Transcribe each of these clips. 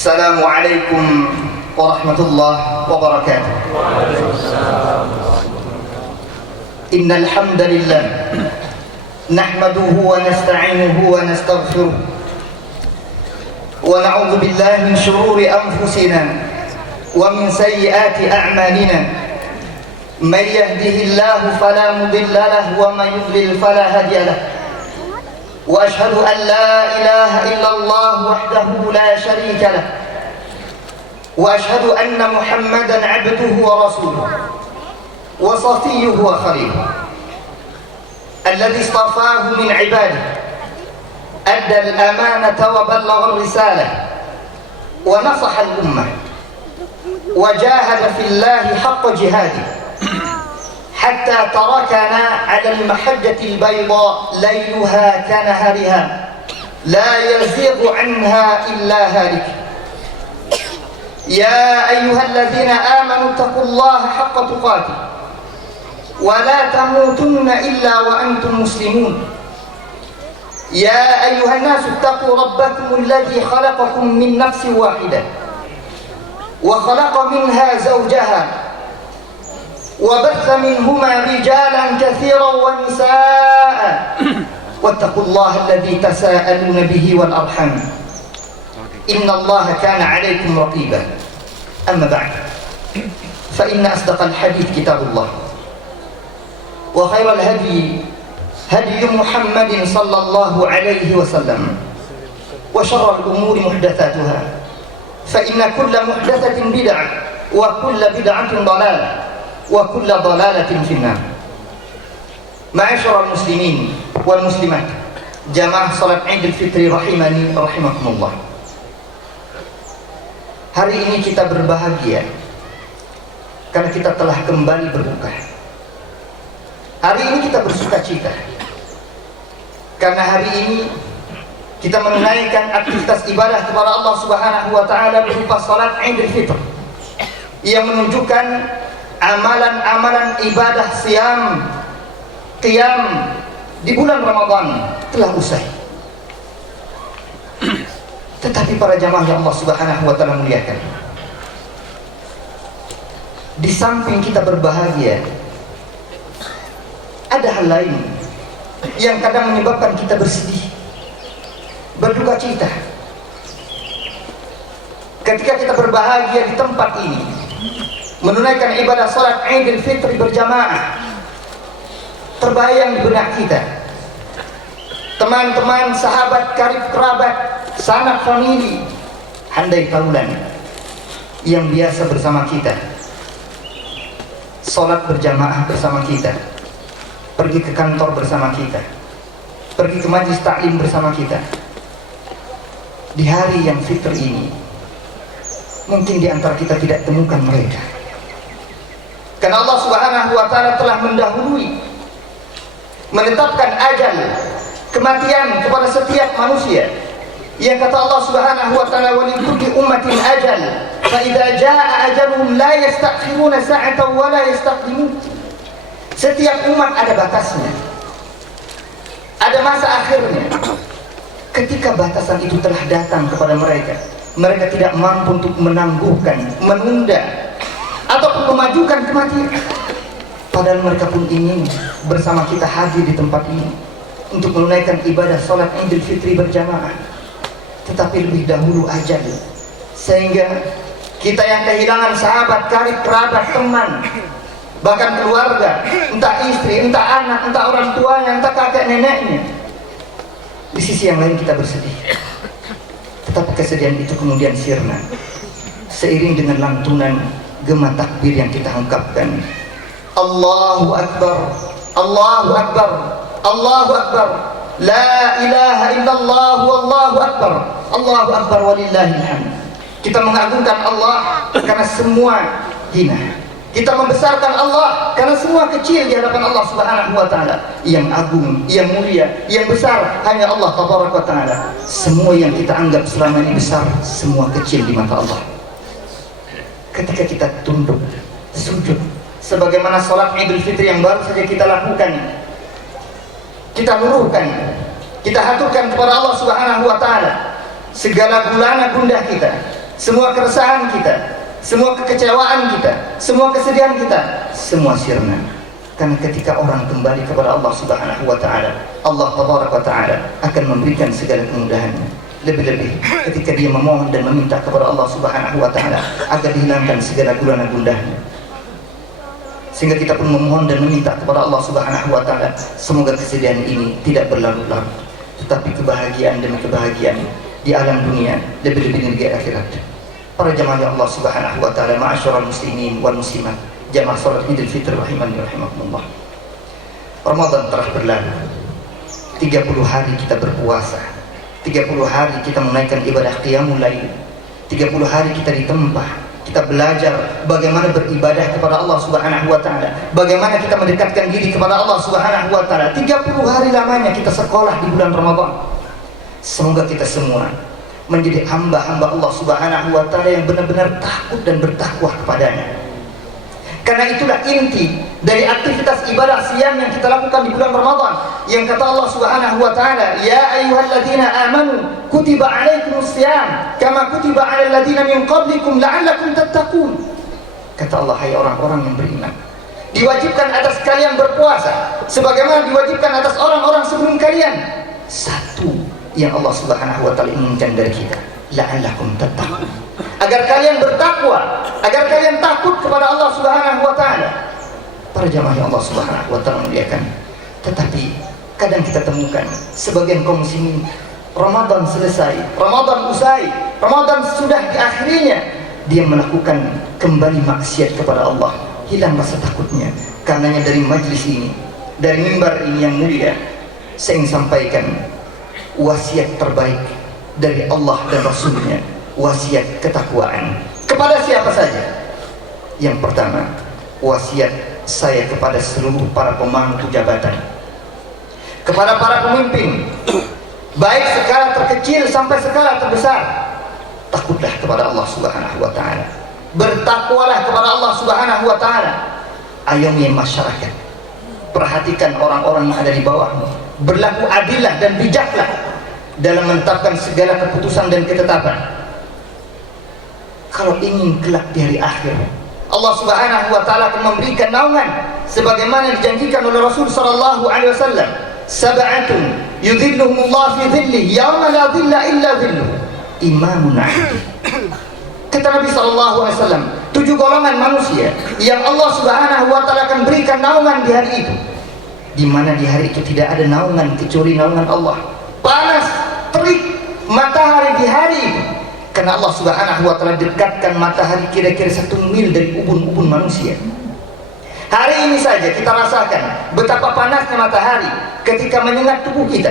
Assalamualaikum warahmatullahi wabarakatuh. Innal hamdalillah nahmaduhu wa nasta'inuhu wa nastaghfiruh wa na'udzu billahi min shururi anfusina wa min sayyiati a'malina. May yahdihillahu fala mudilla lahu wa may yudlil fala hadiya lahu. Wa ashhadu an la ilaha illallah wahdahu la sharika lahu. Wa ashhadu anna Muhammadan 'abduhu wa rasuluhu wa safiyyuhu wa khaliluhu alladhi istafahu min 'ibadihi adda al-amanata wa ballagha ar-risalah wa nasaha al-ummah wa jahada fillahi haqqa jihadihi hatta tarakana 'ala al-mahajjati al-bayda layluha kanahariha la yazighu 'anha illa halik. Ya ayyuhalladzina amanu taqullaha haqqa tuqatih wa la tamutunna illa wa antum muslimun. Ya ayyuhan nasu taqu rabbakum alladzi khalaqakum min nafsin wahidah wa khalaqa minha zawjaha wa batha minhuma rijalan katsiran wa nisaa'a wattaqullaha alladzi tasaaluna bihi wal arham innallaha kana 'alaykum raqiba. Amma ba'd, fa inna asdaqal hadits kitabullah wa khairal hadi hadi Muhammadin sallallahu alaihi wasallam wa syarrul umuri muhdatsatuha fa inna kulla muhdatsatin bid'ah wa kulla bid'atin dhalalah wa kulla dhalalatin finnar. Ma'asyiral muslimin wal muslimat, jamaah salat Idul Fitri rahimani rahimakumullah. Hari ini kita berbahagia karena kita telah kembali berbuka. Hari ini kita bersukacita karena hari ini kita menunaikan aktivitas ibadah kepada Allah Subhanahu wa taala berupa salat Idul Fitr yang menunjukkan amalan-amalan ibadah siam, qiyam di bulan Ramadan telah usai. Tetapi para jamaah yang Allah Subhanahu wa taala muliakan, di samping kita berbahagia, ada hal lain yang kadang menyebabkan kita bersedih, berduka cita. Ketika kita berbahagia di tempat ini, menunaikan ibadah salat Idul Fitri berjamaah, terbayang di benak kita teman-teman, sahabat, karib kerabat, sanak famili, handai taulan yang biasa bersama kita, salat berjamaah bersama kita, pergi ke kantor bersama kita, pergi ke majlis taklim bersama kita. Di hari yang fitr ini, mungkin di antara kita tidak temukan mereka, karena Allah Subhanahu wa taala telah mendahului, menetapkan ajal, kematian kepada setiap manusia. Yang kata Allah Subhanahu wa taala, wa likulli ummatin ajal fa idza jaa ajaluhum la yastakhiruna sa'atan wa la yastaqdimun. Setiap umat ada batasnya, ada masa akhirnya. Ketika batasan itu telah datang kepada mereka, mereka tidak mampu untuk menangguhkan, menunda ataupun memajukan kematian. Padahal mereka pun ingin bersama kita hadir di tempat ini untuk menunaikan ibadah salat Idul Fitri berjamaah. Tetapi lebih dahulu ajal, sehingga kita yang kehilangan sahabat, karib, kerabat, teman, bahkan keluarga, entah istri, entah anak, entah orang tuanya, entah kakek neneknya, di sisi yang lain kita bersedih. Tetapi kesedihan itu kemudian sirna seiring dengan lantunan gema takbir yang kita ungkapkan. Allahu Akbar, Allahu Akbar, Allahu Akbar, la ilaha illallah, wallahu akbar, Allahu akbar walillahil hamd. Kita mengagungkan Allah karena semua hina. Kita membesarkan Allah karena semua kecil di hadapan Allah Subhanahu wa taala. Yang agung, yang mulia, yang besar hanya Allah tabaraka wa taala. Semua yang kita anggap selama ini besar, semua kecil di mata Allah. Ketika kita tunduk, sujud, sebagaimana salat Idul Fitri yang baru saja kita lakukan, kita luruhkan, kita haturkan kepada Allah Subhanahu wa taala segala gulana gundah kita, semua keresahan kita, semua kekecewaan kita, semua kesedihan kita, semua sirna. Karena ketika orang kembali kepada Allah Subhanahu wa taala, Allah Tabaraka wa taala akan memberikan segala kemudahannya. Lebih-lebih ketika dia memohon dan meminta kepada Allah Subhanahu wa taala agar dihilangkan segala gulana gundahnya. Sehingga kita pun memohon dan meminta kepada Allah Subhanahu wa taala, semoga kesedihan ini tidak berlarut-larut, tetapi kebahagiaan demi kebahagiaan di alam dunia, lebih-lebih di negeri akhirat. Para jamaah Allah Subhanahu wa taala, ma'asyiral muslimin wal muslimat, jamaah salat Idul Fitri rahimani wa rahimakumullah. Ramadan telah berlalu. 30 hari kita berpuasa. 30 hari kita menaikkan ibadah qiyamul lail. 30 hari kita ditempah, kita belajar bagaimana beribadah kepada Allah Subhanahu wa taala, bagaimana kita mendekatkan diri kepada Allah Subhanahu wa taala. 30 hari lamanya kita sekolah di bulan Ramadan. Semoga kita semua menjadi hamba-hamba Allah Subhanahu wa taala yang benar-benar takut dan bertakwa kepadanya. Karena itulah inti dari aktivitas ibadah siam yang kita lakukan di bulan Ramadan, yang kata Allah Subhanahu wa taala, ya ayyuhalladzina amanu kutiba alaikumus syiyam kama kutiba alal ladzina min qablikum la'allakum tattaqun. Kata Allah, hai orang-orang yang beriman, diwajibkan atas kalian berpuasa sebagaimana diwajibkan atas orang-orang sebelum kalian. Satu yang Allah Subhanahu wa taala inginkan dari kita, la'allakum tattaqun, agar kalian bertakwa, agar kalian takut kepada Allah Subhanahu wa taala. Para jamaah yang Allah Subhanahu wa taala muliakan, tetapi kadang kita temukan sebagian kaum muslimin, Ramadan selesai, Ramadan usai, Ramadan sudah di akhirnya, dia melakukan kembali maksiat kepada Allah, hilang rasa takutnya. Karenanya dari majlis ini, dari mimbar ini yang mulia, saya ingin sampaikan wasiat terbaik dari Allah dan Rasulnya, wasiat ketakwaan kepada siapa saja. Yang pertama, wasiat saya kepada seluruh para pemangku jabatan, kepada para pemimpin, baik skala terkecil sampai skala terbesar. Takutlah kepada Allah Subhanahu wa taala, bertakwalah kepada Allah Subhanahu wa taala. Ayomi masyarakat, perhatikan orang-orang yang ada di bawahmu, berlaku adillah dan bijaklah dalam menetapkan segala keputusan dan ketetapan. Kalau ingin kelak di hari akhir, Allah Subhanahu wa taala akan memberikan naungan sebagaimana dijanjikan oleh Rasul sallallahu alaihi wasallam, sab'atun yudhilluhumullah fi dhillihi yauma la dhilla illa dhilluh, imamun adil. Kata Nabi sallallahu alaihi wasallam, 7 golongan manusia yang Allah Subhanahu wa taala akan berikan naungan di hari itu, di mana di hari itu tidak ada naungan kecuali naungan Allah. Panas terik matahari di hari itu, karena Allah Subhanahu wa taala dekatkan matahari kira-kira 1 mil dari ubun-ubun manusia. Hari ini saja kita rasakan betapa panasnya matahari ketika menyengat tubuh kita.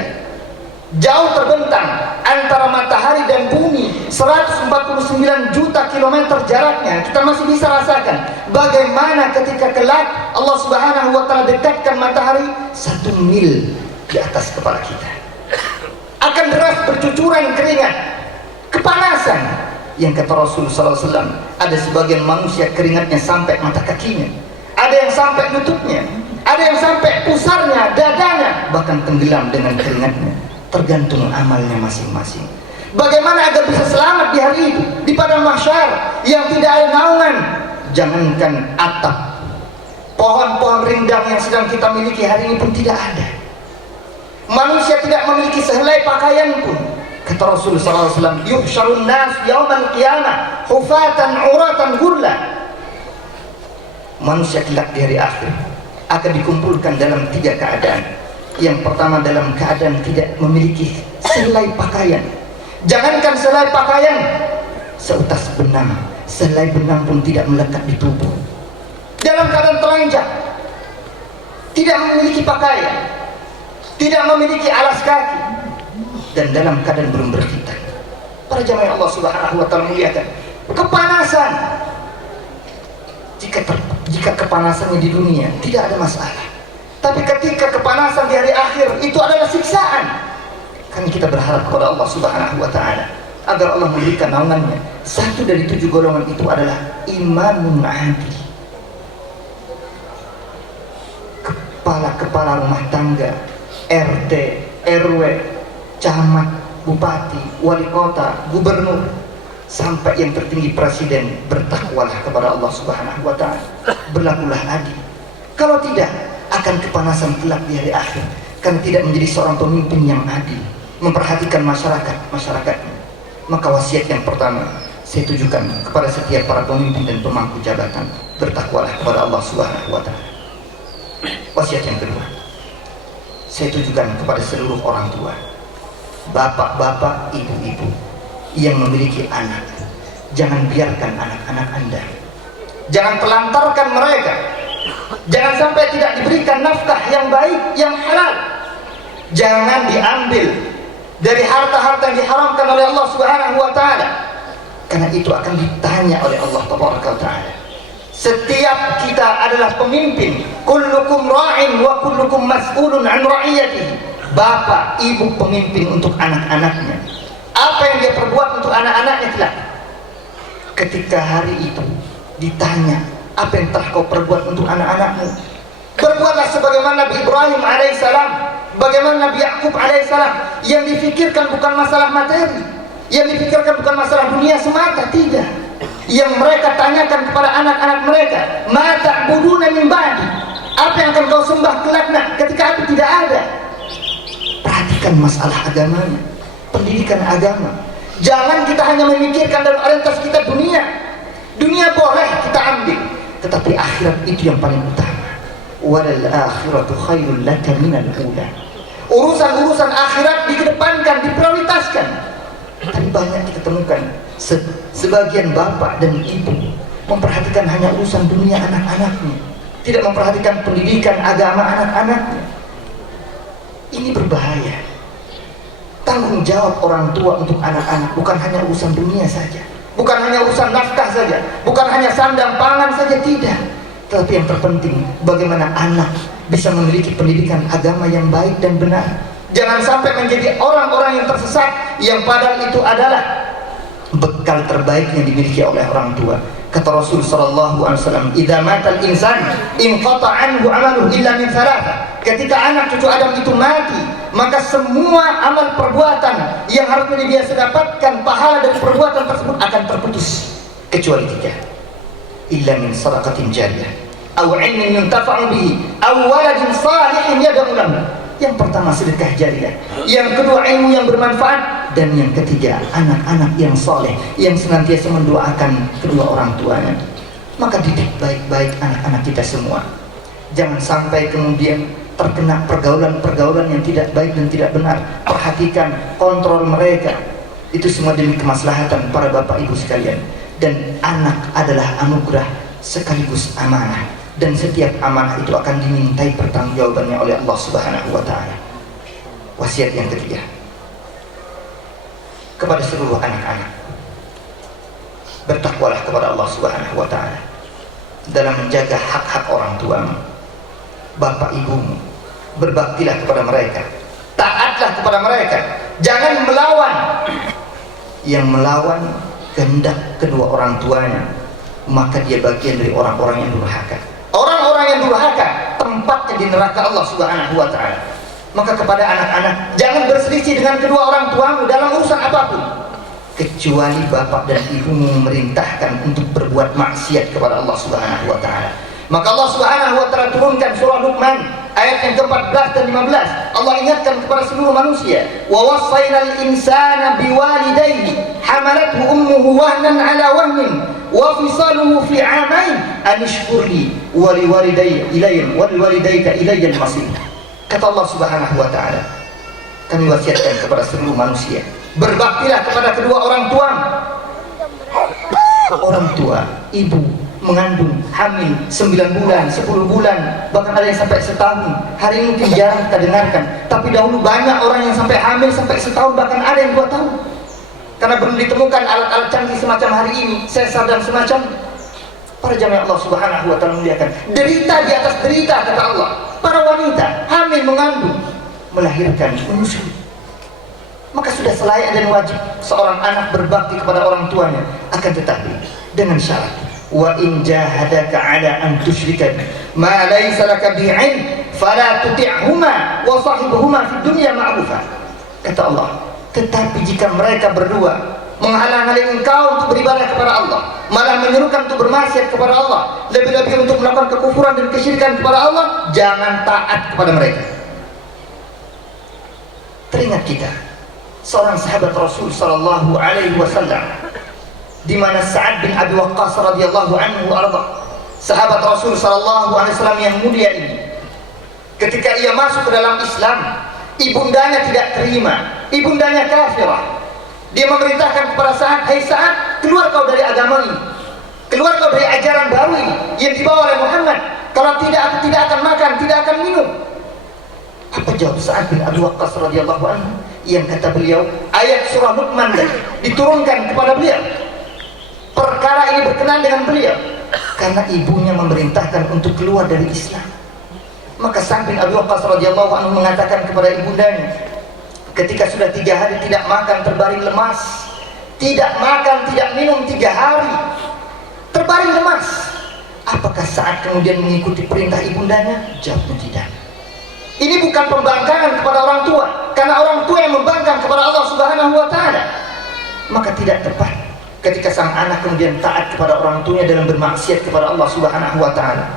Jauh terbentang antara matahari dan bumi, 149 juta kilometer jaraknya. Kita masih bisa rasakan bagaimana ketika kelak Allah Subhanahu wa taala dekatkan matahari 1 mil di atas kepala kita. Akan deras bercucuran keringat, kepanasan, yang kata Rasulullah SAW, ada sebagian manusia keringatnya sampai mata kakinya, ada yang sampai lututnya, ada yang sampai pusarnya, dadanya, bahkan tenggelam dengan keringatnya. Tergantung amalnya masing-masing. Bagaimana agar bisa selamat di hari itu, di padang mahsyar yang tidak ada naungan? Jangankan atap, pohon-pohon rindang yang sedang kita miliki hari ini pun tidak ada. Manusia tidak memiliki sehelai pakaian pun. Kata Rasulullah SAW, yuhsyarun nas yaumal qiyamah hufatan uratan ghurla. Manusia kelak di hari akhir akan dikumpulkan dalam 3 keadaan. Yang pertama, dalam keadaan tidak memiliki sehelai pakaian. Jangankan sehelai pakaian, seutas benang, sehelai benang pun tidak melekat di tubuh. Dalam keadaan telanjang, tidak memiliki pakaian, tidak memiliki alas kaki, dan dalam keadaan belum berkhitan. Para jamaah Allah Subhanahu wa taala muliakan, kepanasan. Jika kepanasannya di dunia tidak ada masalah, tapi ketika kepanasan di hari akhir itu adalah siksaan. Kan kita berharap kepada Allah Subhanahu wa taala agar Allah memberikan naungannya. Satu dari 7 golongan itu adalah imamun adil. Kepala-kepala rumah tangga, RT, RW, camat, bupati, wali kota, gubernur, sampai yang tertinggi presiden, bertakwalah kepada Allah Subhanahu wa ta'ala, berlakulah adil. Kalau tidak, akan kepanasan kelak di hari akhir, karena tidak menjadi seorang pemimpin yang adil, memperhatikan masyarakatnya. Maka wasiat yang pertama saya tujukan kepada setiap para pemimpin dan pemangku jabatan, bertakwalah kepada Allah Subhanahu wa ta'ala. Wasiat yang kedua saya tujukan kepada seluruh orang tua, bapak-bapak, ibu-ibu yang memiliki anak. Jangan biarkan anak-anak Anda, jangan telantarkan mereka, jangan sampai tidak diberikan nafkah yang baik, yang halal. Jangan diambil dari harta-harta yang diharamkan oleh Allah Subhanahu wa ta'ala, karena itu akan ditanya oleh Allah Ta'ala. Setiap kita adalah pemimpin. Kullukum ra'in wa kullukum mas'ulun an ra'iyatihi. Bapak, ibu pemimpin untuk anak-anaknya. Apa yang dia perbuat untuk anak-anaknya kelak, ketika hari itu ditanya, apa yang telah kau perbuat untuk anak-anakmu? Berbuatlah sebagaimana Nabi Ibrahim alaihissalam, bagaimana Nabi Yakub alaihissalam, yang difikirkan bukan masalah materi, yang dipikirkan bukan masalah dunia semata, tidak. Yang mereka tanyakan kepada anak-anak mereka, ma ta'buduna min ba'di, apa yang akan kau sembah kelak ketika aku tidak ada? Perhatikan masalah agamanya, pendidikan agama. Jangan kita hanya memikirkan dalam orientasi kita dunia. Dunia boleh kita ambil, tetapi akhirat itu yang paling utama. Walal akhiratu khairul laka minal ula. Urusan-urusan akhirat dikedepankan, diprioritaskan. Tapi banyak kita temukan sebagian bapak dan ibu memperhatikan hanya urusan dunia anak-anaknya, tidak memperhatikan pendidikan agama anak-anaknya. Ini berbahaya. Tanggung jawab orang tua untuk anak-anak bukan hanya urusan dunia saja, bukan hanya urusan nafkah saja, bukan hanya sandang pangan saja, tidak. Tetapi yang terpenting, bagaimana anak bisa memiliki pendidikan agama yang baik dan benar. Jangan sampai menjadi orang-orang yang tersesat, yang padahal itu adalah bekal terbaik yang dimiliki oleh orang tua. Kata Rasul sallallahu alaihi wasallam, "Idza matal insan inqata anhu amaluhu illa min thalath." Ketika anak cucu Adam itu mati, maka semua amal perbuatan yang harusnya dia dapatkan pahala dari perbuatan tersebut akan terputus kecuali tiga. Illa min sadaqatin jariyah, aw 'ilmin yuntafa'u bihi, aw waladin salihin yad'u lahu. Yang pertama sedekah jariyah, yang kedua ilmu yang bermanfaat, dan yang ketiga anak-anak yang soleh yang senantiasa mendoakan kedua orang tuanya. Maka didik baik-baik anak-anak kita semua. Jangan sampai kemudian terkena pergaulan-pergaulan yang tidak baik dan tidak benar. Perhatikan, kontrol mereka. Itu semua demi kemaslahatan para bapak ibu sekalian. Dan anak adalah anugerah sekaligus amanah, dan setiap amanah itu akan dimintai pertanggungjawabannya oleh Allah Subhanahu wa ta'ala. Wasiat yang ketiga kepada seluruh anak-anak, bertakwalah kepada Allah Subhanahu wa ta'ala dalam menjaga hak-hak orang tuamu, bapak ibumu. Berbaktilah kepada mereka, taatlah kepada mereka, jangan melawan. Yang melawan kehendak kedua orang tuanya, maka dia bagian dari orang-orang yang durhaka. Orang-orang yang durhaka tempatnya di neraka Allah Subhanahu wa ta'ala. Maka kepada anak-anak, jangan berselisih dengan kedua orang tuamu dalam urusan apapun, kecuali bapak dan ibumu memerintahkan untuk berbuat maksiat kepada Allah Subhanahu wa ta'ala. Maka Allah Subhanahu wa ta'ala turunkan surah Luqman ayat yang ke-14 dan 15. Allah ingatkan kepada seluruh manusia, wa wassaynal insana biwalidayhi hamalathu ummuhu wahnan ala wahnin wa fisaluhu fi 'amain an ishkurli wa liwalidayya ilayya al-masir. Kata Allah Subhanahu wa ta'ala, kami wasiatkan kepada seluruh manusia, berbaktilah kepada kedua orang tua. Orang tua, ibu mengandung, hamil 9 bulan, 10 bulan, bahkan ada yang sampai setahun. Hari ini mungkin jarang kita dengarkan, tapi dahulu banyak orang yang sampai hamil sampai setahun, bahkan ada yang 2 tahun. Karena belum ditemukan alat-alat canggih semacam hari ini, sesar dan semacam. Para jamaah Allah Subhanahu wa ta'ala muliakan, derita di atas derita, kata Allah. Para wanita hamil, mengandung, melahirkan, menyusui. Maka sudah selayak dan wajib seorang anak berbakti kepada orang tuanya. Akan tetapi dengan syarat, wa in jahadaka ala an tusyrika ma laysa laka bihi 'ilm fala tuti'huma wa sahibuhuma fid dunya ma'rufa. Kata Allah, tetapi jika mereka berdua menghalang-halangi engkau untuk beribadah kepada Allah, malah menyerukan untuk bermaksiat kepada Allah, lebih-lebih untuk melakukan kekufuran dan kesyirikan kepada Allah, jangan taat kepada mereka. Teringat kita seorang sahabat Rasul sallallahu alaihi wasallam, di mana Sa'ad bin Abi Waqqas radhiyallahu anhu arda, sahabat Rasul sallallahu alaihi wasallam yang mulia ini, ketika ia masuk ke dalam Islam, ibundanya tidak terima, ibundanya kafirah. Dia memerintahkan kepada Sa'ad, "Hai Sa'ad, keluar kau dari agama ini, keluar kau dari ajaran baru ini yang dibawa oleh Muhammad. Kalau tidak, aku tidak akan makan, tidak akan minum." Apa jawab Sa'ad bin Abi Waqqas radhiyallahu anhu? Yang kata beliau, ayat surah Luqman diturunkan kepada beliau. Perkara ini berkenan dengan beliau karena ibunya memerintahkan untuk keluar dari Islam. Maka Sa'ad bin Abi Waqqas radhiyallahu anhu mengatakan kepada ibundanya, ketika sudah 3 hari tidak makan, terbaring lemas, tidak makan, tidak minum 3 hari, terbaring lemas, apakah Sa'ad kemudian mengikuti perintah ibundanya? Jawabnya tidak. Ini bukan pembangkangan kepada orang tua, karena orang tua yang membangkang kepada Allah Subhanahu wa Ta'ala. Maka tidak tepat ketika sang anak kemudian taat kepada orang tuanya dalam bermaksiat kepada Allah Subhanahu wa Ta'ala.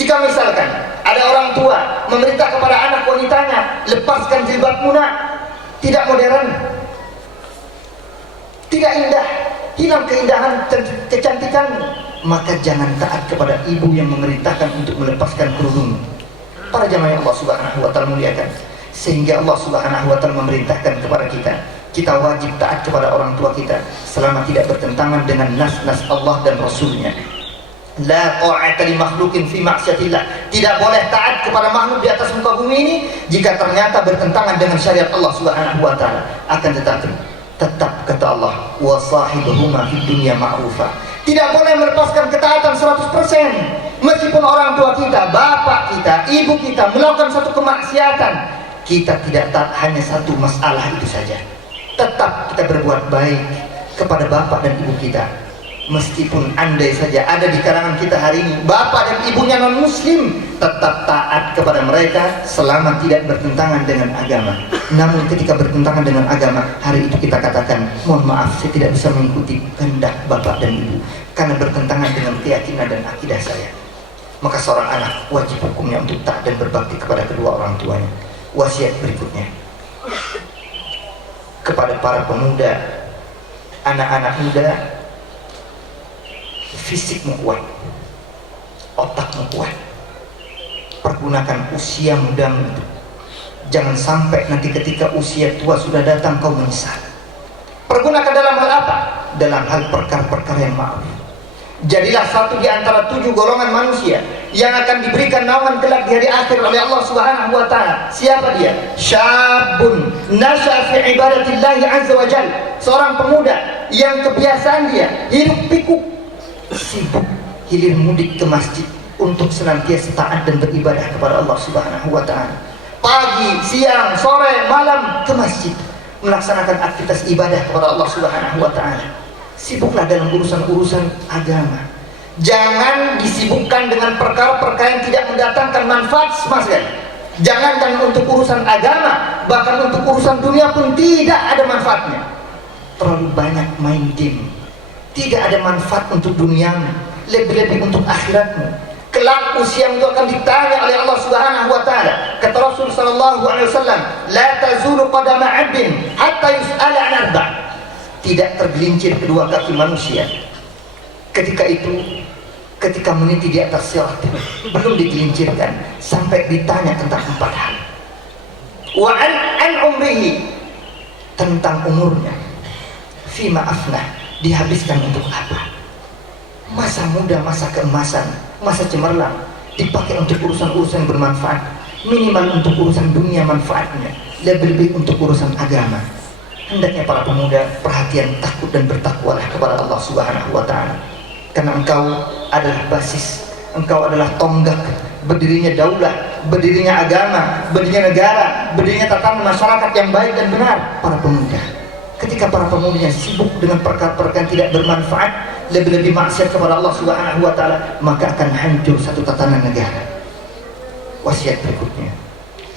Jika misalkan ada orang tua memerintah kepada anak wanitanya, lepaskan jilbabmu nak, tidak modern, tidak indah, hilang keindahan dan kecantikanmu, maka jangan taat kepada ibu yang memerintahkan untuk melepaskan kerudung. Para jamaah yang Allah Subhanahu wa Ta'ala muliakan, sehingga Allah Subhanahu wa Ta'ala memerintahkan kepada kita wajib taat kepada orang tua kita selama tidak bertentangan dengan nas-nas Allah dan Rasulnya. La ta'ata li makhluqin fi ma'siyatillah. Tidak boleh taat kepada makhluk di atas muka bumi ini jika ternyata bertentangan dengan syariat Allah Subhanahu wa Ta'ala. Akan tetapi tetap kata Allah, wa sahibuhuma fid dunya ma'rufa. Tidak boleh melepaskan ketaatan 100%. Meskipun orang tua kita, bapak kita, ibu kita melakukan satu kemaksiatan, kita tidak taat hanya satu masalah itu saja. Tetap kita berbuat baik kepada bapak dan ibu kita. Meskipun andai saja ada di kalangan kita hari ini bapak dan ibunya non muslim, tetap taat kepada mereka selama tidak bertentangan dengan agama. Namun ketika bertentangan dengan agama, hari itu kita katakan, mohon maaf, saya tidak bisa mengikuti kehendak bapak dan ibu karena bertentangan dengan keyakinan dan akidah saya. Maka seorang anak wajib hukumnya untuk taat dan berbakti kepada kedua orang tuanya. Wasiat berikutnya kepada para pemuda, anak-anak muda, fisikmu kuat, otakmu kuat, pergunakan usia mudamu itu. Jangan sampai nanti ketika usia tua sudah datang kau menyesal. Pergunakan dalam hal apa? Dalam hal perkara-perkara yang ma'ruf. Jadilah satu di antara 7 golongan manusia yang akan diberikan naungan kelak di hari akhir oleh Allah Subhanahu wa Ta'ala. Siapa dia? Syabun nasha'a fi ibadatillahi azza wa jalla. Seorang pemuda yang kebiasaan dia hidup pikuk, sibuk hilir mudik ke masjid untuk senantiasa taat dan beribadah kepada Allah Subhanahu wa Ta'ala. Pagi, siang, sore, malam ke masjid melaksanakan aktivitas ibadah kepada Allah Subhanahu wa Ta'ala. Sibuklah dalam urusan-urusan agama. Jangan disibukkan dengan perkara-perkara yang tidak mendatangkan manfaat sama sekali. Jangankan untuk urusan agama, bahkan untuk urusan dunia pun tidak ada manfaatnya. Terlalu banyak main game, tidak ada manfaat untuk duniamu, lebih-lebih untuk akhiratmu. Kelak usia itu akan ditanya oleh Allah Subhanahu wa Ta'ala. Kata Rasul sallallahu alaihi wasallam, la tazulu qadama 'abdin hatta yus'ala 'an arba'. Tidak tergelincir kedua kaki manusia ketika itu, ketika meniti di atas sirat, belum digelincirkan sampai ditanya tentang 4 hal. Wa an umrihi, tentang umurnya. Fima afnah, dihabiskan untuk apa? Masa muda, masa keemasan, masa cemerlang dipakai untuk urusan-urusan bermanfaat, minimal untuk urusan dunia manfaatnya, lebih-lebih untuk urusan agama. Hendaknya para pemuda perhatian, takut dan bertakwalah kepada Allah Subhanahu wa Ta'ala. Karena engkau adalah basis, engkau adalah tonggak berdirinya daulah, berdirinya agama, berdirinya negara, berdirinya tatanan masyarakat yang baik dan benar. Para pemuda, ketika para pemudanya sibuk dengan perkara-perkara yang tidak bermanfaat, lebih-lebih maksiat kepada Allah Subhanahu wa Ta'ala, maka akan hancur satu tatanan negara. Wasiat berikutnya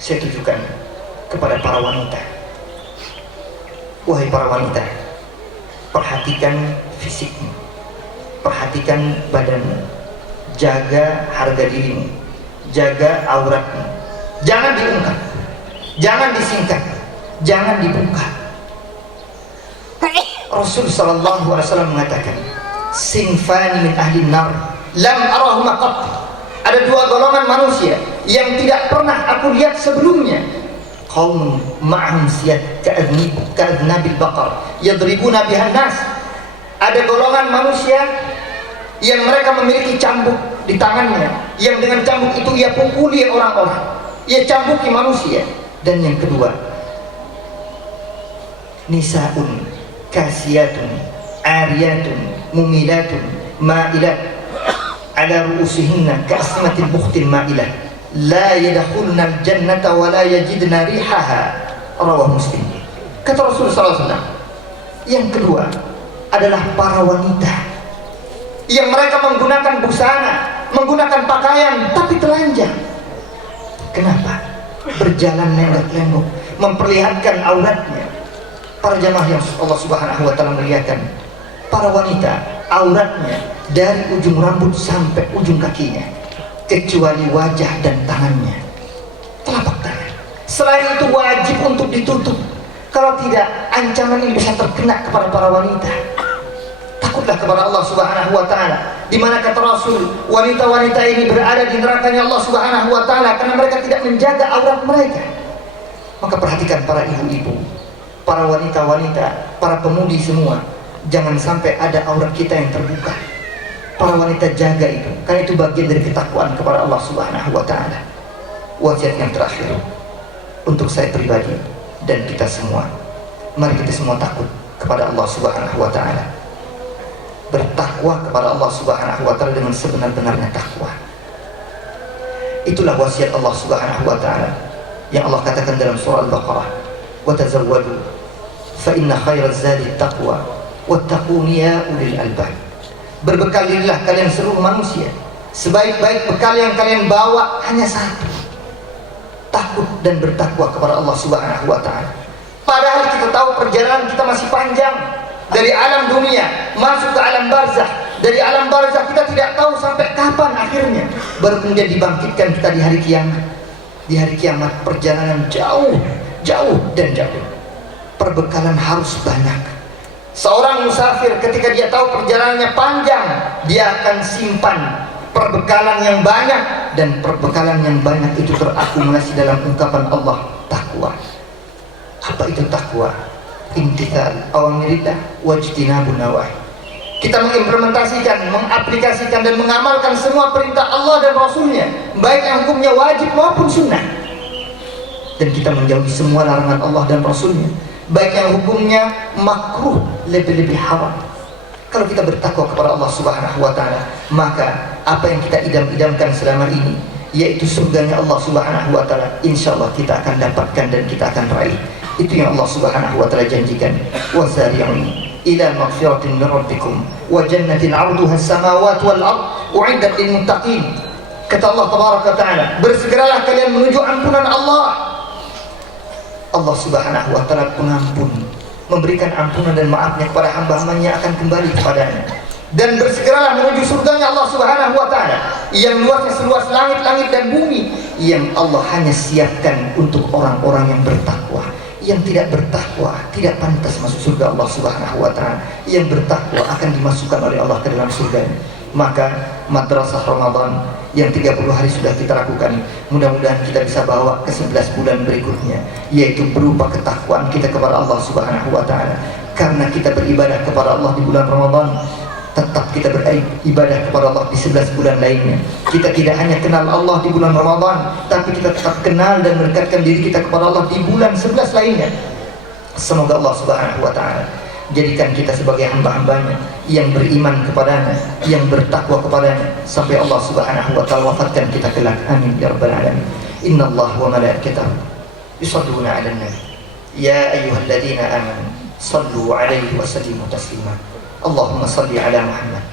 saya tujukan kepada para wanita. Wahai para wanita, perhatikan fisikmu, perhatikan badanmu, jaga harga dirimu, jaga auratmu. Jangan diungkap, jangan disingkat, jangan dibuka. Rasul sallallahu alaihi wasallam mengatakan, sinfani min ahli nar lam arahuma qat. Ada dua golongan manusia yang tidak pernah aku lihat sebelumnya. Qaum ma'hum siyad ka'adnabil baqar yadribuna bihan nas. Ada golongan manusia yang mereka memiliki cambuk di tangannya, yang dengan cambuk itu ia pukuli orang-orang, ia cambuki manusia. Dan yang kedua, nisaun kasiyatun ariyatun mumilatun ma'ilat ala ru'usihinna ka'asmatil bukhtil ma'ilah la yadkhulna al-jannata wa la yajidna rihaha. Rawahu Muslim. Kata Rasulullah SAW, yang kedua adalah para wanita yang mereka menggunakan busana, menggunakan pakaian tapi telanjang. Kenapa? Berjalan lenggak-lenggok, memperlihatkan auratnya. Para jamaah yang Allah Subhanahu wa taala melihatkan, para wanita auratnya dari ujung rambut sampai ujung kakinya, kecuali wajah dan tangannya, telapak tangan. Selain itu wajib untuk ditutup. Kalau tidak, ancaman ini bisa terkena kepada para wanita. Takutlah kepada Allah Subhanahu wa taala. Di mana kata Rasul, wanita-wanita ini berada di nerakanya Allah Subhanahu wa taala karena mereka tidak menjaga aurat mereka. Maka perhatikan para ibu-ibu, para wanita-wanita, para pemudi semua, jangan sampai ada aurat kita yang terbuka. Para wanita jaga itu, karena itu bagian dari ketakwaan kepada Allah Subhanahu wa taala. Wasiat yang terakhir untuk saya pribadi dan kita semua, mari kita semua takut kepada Allah Subhanahu wa taala. Bertakwa kepada Allah Subhanahu wa taala dengan sebenar-benarnya takwa. Itulah wasiat Allah Subhanahu wa taala yang Allah katakan dalam surah Al-Baqarah, "Wa tazawwadu fa inna khairaz zadi taqwa wattaquni ya ulil albab." Berbekal dirilah kalian seluruh manusia, sebaik-baik bekal yang kalian bawa hanya satu, takut dan bertakwa kepada Allah Subhanahu wa taala. Padahal kita tahu perjalanan kita masih panjang, dari alam dunia masuk ke alam barzakh. Dari alam barzakh kita tidak tahu sampai kapan akhirnya, baru kemudian dibangkitkan kita di hari kiamat. Di hari kiamat perjalanan jauh, jauh dan jauh. Perbekalan harus banyak. Seorang musafir ketika dia tahu perjalanannya panjang, dia akan simpan perbekalan yang banyak, dan perbekalan yang banyak itu terakumulasi dalam ungkapan Allah, takwa. Apa itu takwa? Imtithal awamirillah wajtinabun nawahi. Kita mengimplementasikan, mengaplikasikan dan mengamalkan semua perintah Allah dan Rasulnya, baik yang hukumnya wajib maupun sunnah. Dan kita menjauhi semua larangan Allah dan Rasulnya, baik yang hukumnya makruh, lebih-lebih haram. Kalau kita bertakwa kepada Allah Subhanahu wa taala, maka apa yang kita idam-idamkan selama ini, yaitu surganya Allah Subhanahu wa taala, insyaallah kita akan dapatkan dan kita akan raih. Itu yang Allah Subhanahu wa taala janjikan. Wasari'u ila maghfiratin min rabbikum wa jannatin 'arduha as-samawati wal ard u'iddat lil muttaqin. Kata Allah tabaraka wa taala, bersegeralah kalian menuju ampunan Allah. Allah Subhanahu wa taala pengampun, memberikan ampunan dan maafnya kepada hamba-hambanya akan kembali kepadanya. Dan bersegeralah menuju surganya Allah Subhanahu wa taala yang luasnya seluas langit-langit dan bumi, yang Allah hanya siapkan untuk orang-orang yang bertakwa. Yang tidak bertakwa tidak pantas masuk surga Allah Subhanahu wa taala. Yang bertakwa akan dimasukkan oleh Allah ke dalam surga. Maka madrasah Ramadan yang 30 hari sudah kita lakukan, mudah-mudahan kita bisa bawa ke 11 bulan berikutnya, yaitu berupa ketakwaan kita kepada Allah Subhanahu wa taala. Karena kita beribadah kepada Allah di bulan Ramadan, tetap kita beribadah kepada Allah di 11 bulan lainnya. Kita tidak hanya kenal Allah di bulan Ramadan, tapi kita tetap kenal dan mendekatkan diri kita kepada Allah di bulan 11 lainnya. Semoga Allah Subhanahu wa taala jadikan kita sebagai hamba-hambanya yang beriman kepadanya, yang bertakwa kepadanya, sampai Allah Subhanahu wa taala wafatkan kita kelak. Amin ya rabbal alamin. Innallaha wa malaikatahu yusholluna 'alan nabi ya ayyuhalladzina amanu shallu 'alaihi wa sallimu taslima. Allahumma salli ala Muhammad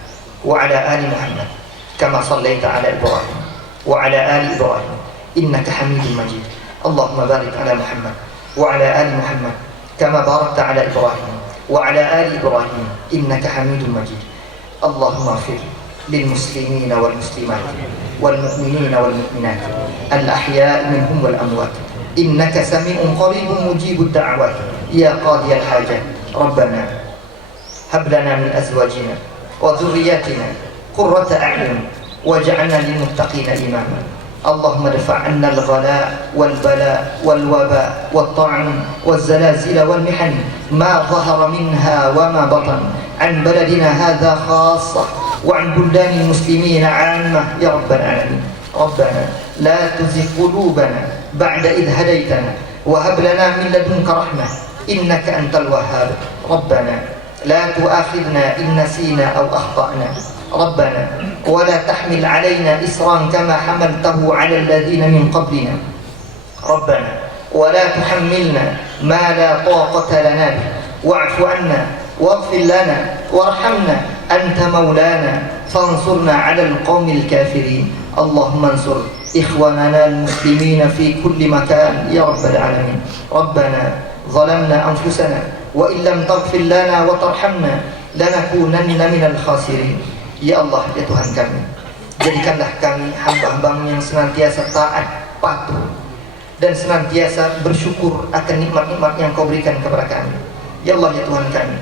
wa ala ali Muhammad kama sallaita ala Ibrahim wa ala ali Ibrahim innaka Hamidum Majid. Allahumma barik ala Muhammad wa ala ali Muhammad kama barakta ala Ibrahim وعلى آل إبراهيم إنك حميد مجيد. اللهم اغفر للمسلمين والمسلمات والمؤمنين والمؤمنات الأحياء منهم والأموات إنك سميع قريب مجيب الدعوات يا قاضي الحاجات. ربنا هب لنا من أزواجنا وذرياتنا قرة أعين واجعلنا للمتقين إماما. اللهم ادفع عنا الغلاء والبلاء والوباء والطعن والزلازل والمحن ما ظهر منها وما بطن عن بلدنا هذا خاصة وعن بلدان المسلمين عامة يا رب العالمين. ربنا لا تزغ قلوبنا بعد إذ هديتنا وهب لنا من لدنك رحمة إنك أنت الوهاب. ربنا لا تؤاخذنا إن نسينا أو أخطأنا. ربنا ولا تحمل علينا إصرا كما حملته على الذين من قبلنا. ربنا ولا تحملنا ما لا طاقة لنا به واعف عنا واغفر لنا وارحمنا أنت مولانا فانصرنا على القوم الكافرين. اللهم انصر إخواننا المسلمين في كل مكان يا رب العالمين. ربنا ظلمنا أنفسنا وإن لم تغفر لنا وترحمنا لنكونن من الخاسرين. Ya Allah, ya Tuhan kami, jadikanlah kami hamba-Hamba-Mu yang senantiasa taat, patuh, dan senantiasa bersyukur akan nikmat-nikmat yang Kau berikan kepada kami. Ya Allah, ya Tuhan kami,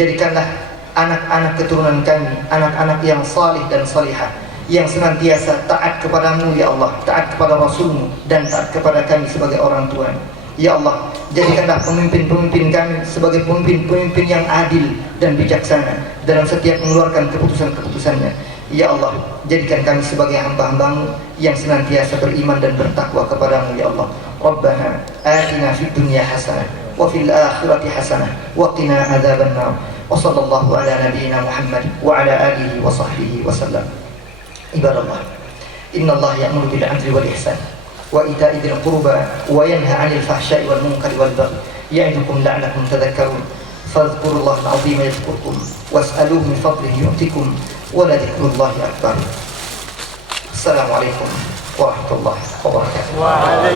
jadikanlah anak-anak keturunan kami anak-anak yang salih dan salihah, yang senantiasa taat kepada-Mu ya Allah, taat kepada Rasul-Mu, dan taat kepada kami sebagai orang tua. Ya Allah, jadikanlah pemimpin-pemimpin kami sebagai pemimpin-pemimpin yang adil dan bijaksana dalam setiap mengeluarkan keputusan-keputusannya. Ya Allah, jadikan kami sebagai hamba-Hamba-Mu yang senantiasa beriman dan bertakwa kepada-Mu ya Allah. Rabbana atina fid dunya hasanah wa fil akhirati hasanah wa qina adzaban nar. Wa sallallahu ala nabiyyina Muhammad wa ala alihi wa sahbihi wa sallam. Ibadallah, innallaha ya'muru bil 'adli wal ihsan وإيتاء ذي القربى وينهى عن الفحشاء والمنكر والبغي يعظكم لعلكم تذكرون. فاذكروا الله العظيم يذكركم واسألوه من فضله يؤتكم ولذكر الله أكبر. السلام عليكم ورحمة الله وبركاته.